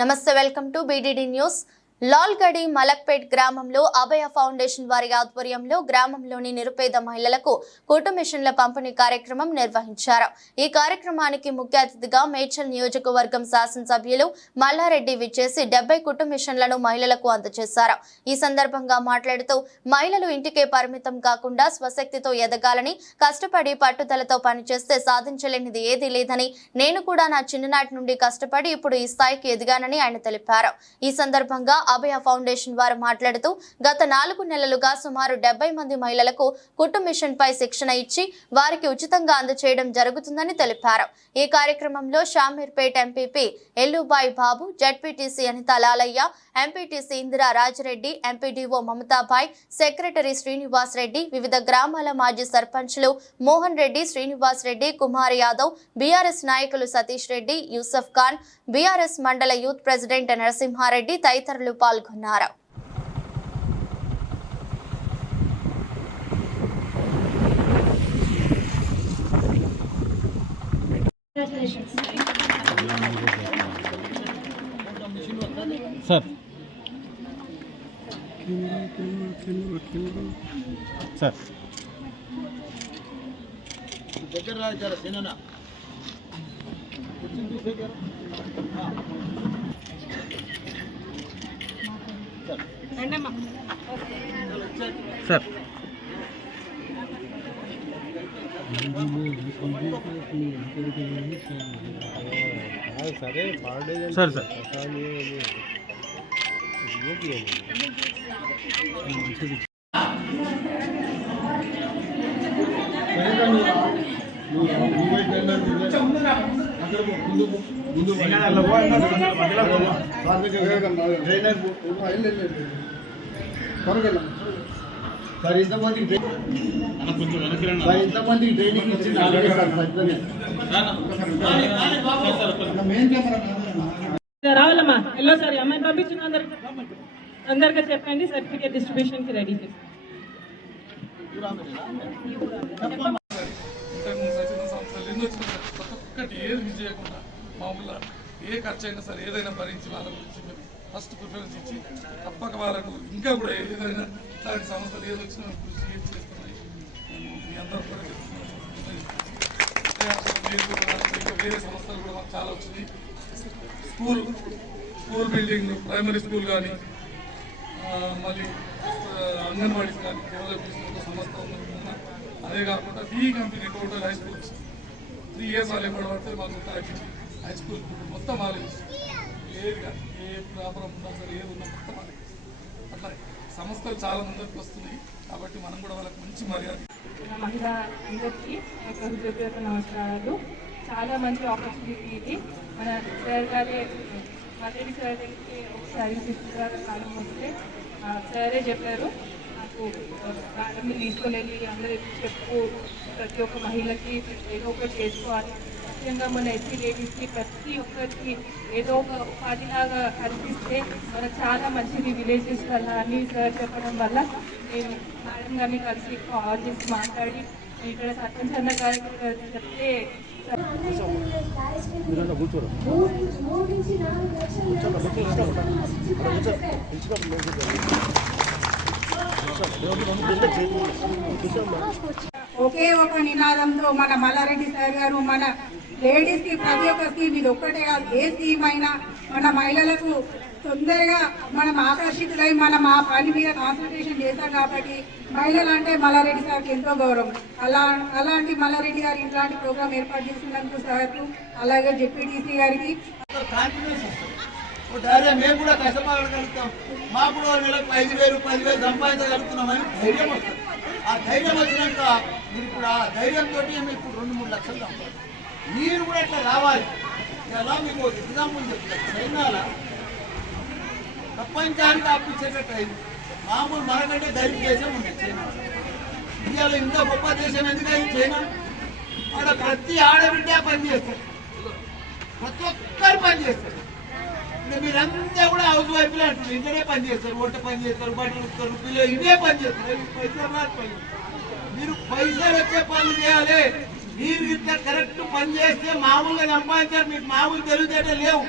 నమస్తే welcome to BDD news. Lalgadi Malakpet గ్రామంలో Abhaya foundation వారి ఆధ్వర్యంలో గ్రామంలోని నిరుపేద మహిళలకు కుటుంబ మిషన్ల పంపిణీ కార్యక్రమం నిర్వహించారు. ఈ కార్యక్రమానికి ముఖ్య అతిథిగా మేడ్చల్ నియోజకవర్గం శాసనసభ్యులు మల్లారెడ్డి విచ్చేసి డెబ్బై కుటుంబ మిషన్లను మహిళలకు అందజేశారు. ఈ సందర్భంగా మాట్లాడుతూ మహిళలు ఇంటికే పరిమితం కాకుండా స్వశక్తితో ఎదగాలని కష్టపడి పట్టుదలతో పనిచేస్తే సాధించలేనిది ఏదీ లేదని నేను కూడా నా చిన్ననాటి నుండి కష్టపడి ఇప్పుడు ఈ స్థాయికి ఎదిగానని ఆయన తెలిపారు. ఈ సందర్భంగా అభయ ఫౌండేషన్ వారు మాట్లాడుతూ గత నాలుగు నెలలుగా సుమారు డెబ్బై మంది మహిళలకు కుటుంబ మిషన్ పై శిక్షణ ఇచ్చి వారికి ఉచితంగా అందచేయడం జరుగుతుందని తెలిపారు. ఈ కార్యక్రమంలో Shamirpet MPP Ellubai Babu ZPTC Anitha Lalaiah MPTC Indira Rajareddy MPDO Mamatabai secretary Srinivas Reddy వివిధ గ్రామాల మాజీ సర్పంచ్లు మోహన్ రెడ్డి శ్రీనివాస్ రెడ్డి కుమార్ యాదవ్ బీఆర్ఎస్ నాయకులు సతీష్ రెడ్డి యూసఫ్ ఖాన్ బీఆర్ఎస్ మండల యూత్ ప్రెసిడెంట్ నరసింహారెడ్డి తదితరులు పాల్గొన్నారు సార్ సార్ దగ్గర రా జర తిననా సార్ సరే బార్డే సార్ సార్ సార్ ఇంతమందికి ట్రై- సార్ ఇంతమందికి ట్రైనింగ్ ఇచ్చింది ఆల్రెడీ సార్ సత్యమే. రావాలమ్మా. ఎల్లో సారీ అమ్మాయి పంపించిన అందరికి. అందరికీ చెప్పండి సర్టిఫికేట్ డిస్ట్రిబ్యూషన్కి రెడీ చేసి. ఇంతకుముందు సచిన సంవత్సరాలు ఎన్ని వచ్చినా ప్రతి ఒక్కటి ఏది మిస్ చేయకుండా. మామూలుగా ఏ ఖర్చు అయినా సరే ఏదైనా భరించి వాళ్ళ గురించి మేము ఫస్ట్ ప్రిఫరెన్స్ ఇచ్చి తప్పక వాళ్ళకు ఇంకా కూడా ఏదైనా దానికి సంస్థలు ఏది వచ్చినా కృషి చేస్తున్నాయి. మేము మీ అందరూ కూడా ఇంకా వేరే సంస్థలు కూడా మాకు చాలా వచ్చినాయి. School school building primary school కానీ మళ్ళీ అంగన్వాడీస్ కానీ డెవలప్ చేసిన సంస్థ అదే కాకుండా B company total high schools. Three years వాళ్ళు ఎప్పుడు పడితే మాకు తాకించి హై స్కూల్ మొత్తం ఆలోచిస్తుంది ఏది కాదు ఏ ప్రాబ్లం ఉన్నా సరే ఏది ఉన్నా మొత్తం ఆలోచిస్తుంది అట్లా సంస్థలు చాలా ముందరికి వస్తున్నాయి. కాబట్టి మనం కూడా వాళ్ళకి మంచి మర్యాద. మహిళ అందరికీ హృదయపూర్వక నమస్కారాలు. చాలా మంచి ఆపర్చునిటీ ఇది. మన సార్ గారే మల్లెడి సార్ గారికి ఒకసారి శిశుగారు కాలం వస్తే సారే చెప్పారు. నాకు మేడంని తీసుకొని వెళ్ళి అందరూ చెప్పు ప్రతి ఒక్క మహిళకి ఏదో ఒకటి చేసుకోవాలి ముఖ్యంగా మన ఎస్సీ లేడీస్కి ప్రతి ఒక్కరికి ఏదో ఒక ఉపాధిలాగా కల్పిస్తే మనకు చాలా మంచిది విలేజెస్ వల్ల అని సార్ చెప్పడం వల్ల నేను మేడం గారిని కలిసి కాల్ చేసి మాట్లాడి నేను ఇక్కడ సర్పంచ్ అన్న గారికి చెప్తే ఒకే ఒక నినాదంతో మన మల్లారెడ్డి సార్ గారు మన లేడీస్కి ప్రతి ఒక్క స్కీమ్ ఇది ఒక్కటే కాదు. ఏ స్కీమ్ అయినా మన మహిళలకు తొందరగా మనం ఆకర్షితులై మనం ఆ పని మీద కాన్సన్ట్రేషన్ చేశాం కాబట్టి మహిళలు అంటే మల్లారెడ్డి సార్కి ఎంతో గౌరవం. అలా అలాంటి మల్లారెడ్డి గారు ఇట్లాంటి ప్రోగ్రామ్ ఏర్పాటు చేసినందుకు సార్కు అలాగే డిప్యూటీసీ గారికి. ధైర్యం మేము కూడా కష్టపడగలుగుతాం. మా కూడా నెలకు ఐదు వేలు పదివేలు సంపాదించగలుగుతున్నామని ధైర్యం వస్తుంది. ఆ ధైర్యం వచ్చినాక మీరు ఇప్పుడు ఆ ధైర్యంతో మీరు ఇప్పుడు రెండు మూడు లక్షలు సంపాదించారు మీరు కూడా ఇట్లా రావాలి. ఎలా మీకు ఎగ్జాంపుల్ చెప్తారు చైనాలో ప్రపంచానికి అప్పించేటట్టు అయింది. మామూలు మనకంటే ధైర్యం దేశం ఉంది చైనా. ఇండియాలో ఇంత గొప్ప దేశం ఎందుకని చైనా? అక్కడ ప్రతి ఆడబిడ్డ పని చేస్తారు ప్రతి ఒక్కరు పని చేస్తారు వీరంతా మీరంతా కూడా హౌస్ వైఫ్లే అంటారు ఇంటనే పని చేస్తారు. వంట పని చేస్తారు బట్టలు ఉత్తారు పిల్లలు ఇదే పని చేస్తారు. పైసలు రాదు పని. మీరు పైసలు వచ్చే పనులు చేయాలి. మీరు ఇంత కరెక్ట్ పని చేస్తే మామూలుగా సంపాదించారు. మీకు మామూలు తెలివితేట లేవు.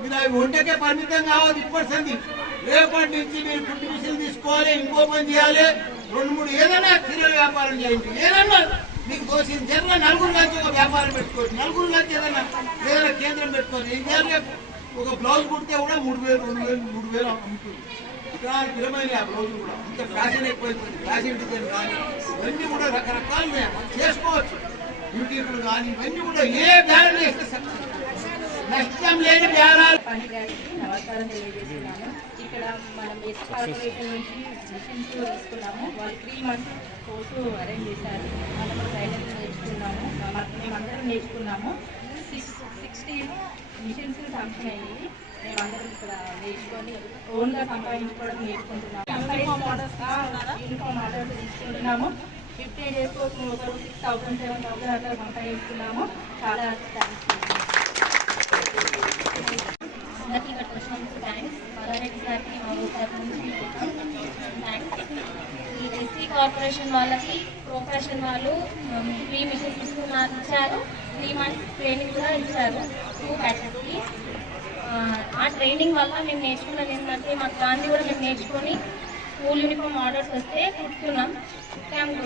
మీరు అవి వంటకే పరిమితం కావద్దు ఇప్పటి సంది రేపటి నుంచి మీరు ఫుడ్ మిషన్ తీసుకోవాలి ఇంకో పని చేయాలి. రెండు మూడు ఏదైనా కిరాల వ్యాపారం చేయండి. ఏదన్నా మీకు తోసిన జర్ర నలుగురు కలిసి ఒక వ్యాపారం పెట్టుకోవచ్చు. నలుగురు కలిసి ఏదైనా ఏదైనా కేంద్రం పెట్టుకోవచ్చు. ఏం చేయాలి ఒక బ్లౌజ్ కుడితే కూడా మూడు వేలు రెండు వేలు మూడు వేలు అమ్ముతుంది ఇక్కడ స్థిరమైన ఆ బ్లౌజ్ కూడా. ఇంత ఫ్యాషన్ ఎక్కువైపోయింది ఫ్యాషన్ డిజైన్ కానీ ఇవన్నీ కూడా రకరకాలు మనం చేసుకోవచ్చు. బ్యూటీఫుల్ కానీ ఇవన్నీ కూడా ఏ బ్యారెల్ వేస్తే నష్టం లేని బేరాలు నమస్కారం. తెలియజేస్తున్నాను ఇక్కడ మనం ఎస్ కార్పొరేషన్ నుంచి మిషన్స్ తీసుకున్నాము వాళ్ళు త్రీ మంత్స్ కోర్సు అరేంజ్ చేశారు మనం ట్రైనింగ్ నేర్చుకున్నాము మేమందరం నేర్చుకున్నాము సిక్స్టీన్ మిషన్స్ ఫంక్షన్ అయ్యింది మేమందరం ఇక్కడ నేర్చుకొని ఓన్గా సంపాదించుకోవడం నేర్చుకుంటున్నాము. యూనిఫామ్ ఆర్డర్స్ తీసుకుంటున్నాము. ఫిఫ్టీ డేస్ కోసం ఒక సిక్స్ థౌసండ్ సెవెన్ థౌసండ్ అట్లా చాలా థ్యాంక్స్ అందరికీ ఇక్కడ వచ్చినందుకు థ్యాంక్స్ సార్కి మా ఊరి తరఫు నుంచి థ్యాంక్స్ ఈ ఎస్సీ కార్పొరేషన్ వాళ్ళకి ప్రొఫెషన్ వాళ్ళు ఫ్రీ మిషన్స్ ఇస్తున్నారు ఇచ్చారు. త్రీ మంత్స్ ట్రైనింగ్ కూడా ఇచ్చారు టూ బ్యాచెస్కి ఆ ట్రైనింగ్ వల్ల మేము నేర్చుకున్నది ఏంటంటే మాకు దాన్ని కూడా మేము నేర్చుకొని స్కూల్ యూనిఫామ్ ఆర్డర్స్ వస్తే కుట్టుకున్నాం క్యాంప్